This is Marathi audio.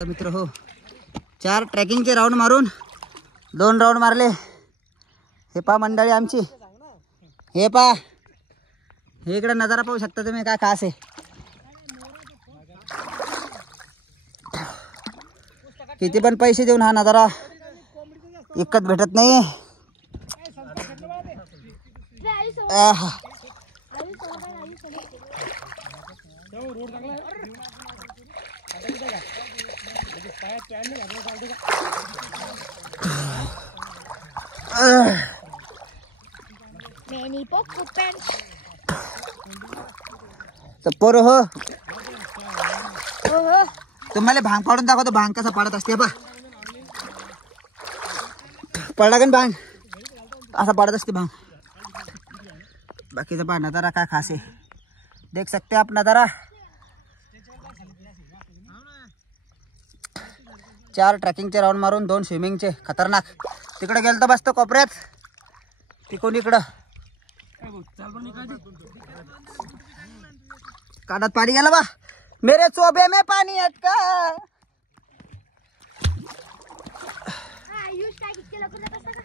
मित्र हो, 4 ट्रॅकिंगचे राऊंड मारून 2 राऊंड मारले। हे पा मंडळी आमची, हे पा हे इकडे नजारा पाहू शकता तुम्ही, काय खास आहे। किती पण पैसे देऊन हा नजारा विकत भेटत नाही। पोर हो, तुम्हाला भांग पाडून दाखवतो, भांग कसा पाडत असते बा। पडला का भांग, असा पाडत असते भांग। बाकीचा पहा नजारा काय खास आहे, देख सकते आप नजारा। 4 ट्रॅकिंगचे राऊंड मारून 2 स्विमिंगचे, खतरनाक। तिकडे गेलं तर बसतो कोपऱ्यात, तिकडून इकडं कानात पाणी गेला बा, मेरे चोबे में पानी अटका। आयुष काय किती लवकर जात असता का?